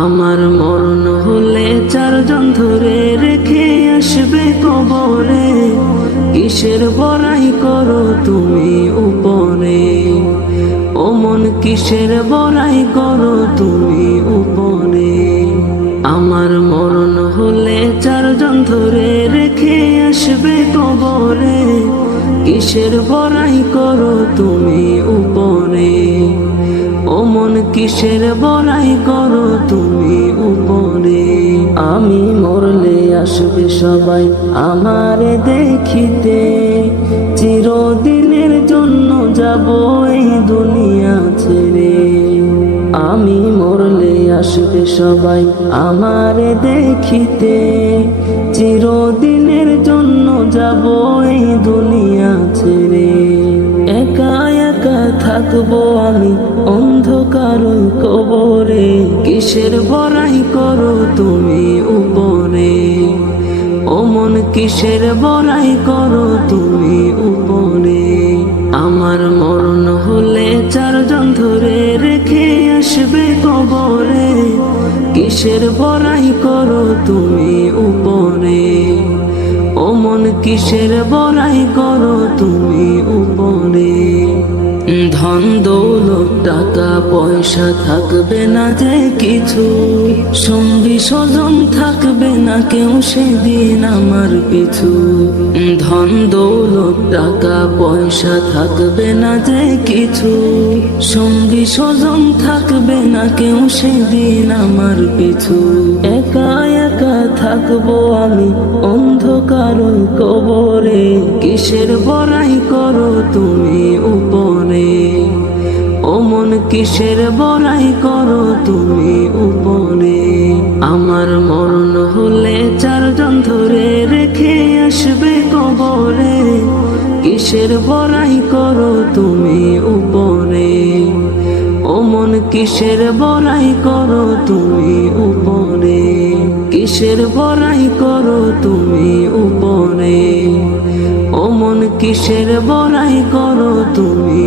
আমার মরণ হলে চারজন ধরে রেখে আসবে কবরে, কিসের বড়াই করো তুমি উপরে, ও মন কিসের বড়াই করো তুমি উপরে। আমার মরণ হলে চারজন ধরে রেখে আসবে কবরে, কিসের বড়াই করো তুমি উপরে, ও মন কিসের বড়াই করো তুমি উপরে। আমি মরলে আসবে সবাই আমারে দেখিতে, চিরদিনের জন্য যাব এই দুনিয়া ছেড়ে। আমি মরলে আসবে সবাই আমারে দেখিতে, চিরদিনের জন্য যাব এই দুনিয়া ছেড়ে। একা একা থাকবো আমি অন্ধকার কবরে, কিসের বড়াই করো তুমি উপরে, ও মন কিসের বড়াই করো তুমি উপরে। আমার মরণ হলে চারজন ধরে রেখে আসবে কবরে, কিসের বড়াই করো তুমি উপরে, ও মন কিসের বড়াই করো তুমি উপরে। ধন দৌলত টাকা পয়সা থাকবে না যে কিছু, সঙ্গী স্বজন থাকবে না কেউ সেদিন আমার পিছু। ধন দৌলত টাকা পয়সা থাকবে না যে কিছু, সঙ্গী স্বজন থাকবে না কেউ সেদিন আমার পিছু। একা একা থাকবো আমি অন্ধকার কবরে, কিসের বড়াই করো তুমি উপরে, ও মন কিসের বড়াই করো তুমি উপরে। আমার মরণ হলে চারজন ধরে রেখে আসবে কবরে, কিসের বড়াই করো তুমি উপরে, ও মন কিসের বড়াই করো তুমি উপরে, কিসের বড়াই করো তুমি উপরে, ও মন কিসের বড়াই করো তুমি